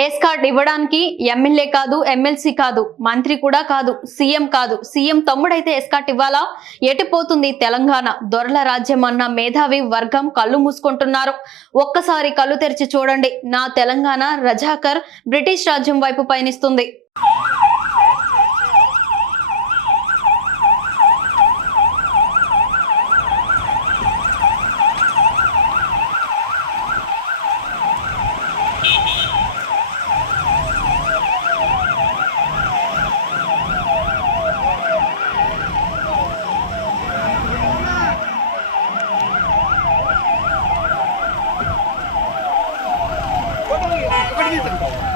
ఏస్ card ఇవ్వడానికి MLA కాదు MLC కాదు మంత్రి కూడా కాదు సీఎం కాదు. సీఎం తమ్ముడైతే ఎస్కాట్ ఇవ్వాలా? ఎటుపోతుంది తెలంగాణ? దొరల రాజ్యం అన్న మేధావి వర్గం కళ్ళు మూసుకుంటున్నారు. ఒక్కసారి కళ్ళు తెరిచి చూడండి. నా తెలంగాణ రజాకర్ బ్రిటిష్ రాజ్యం వైపు పయనిస్తుంది. Minuten.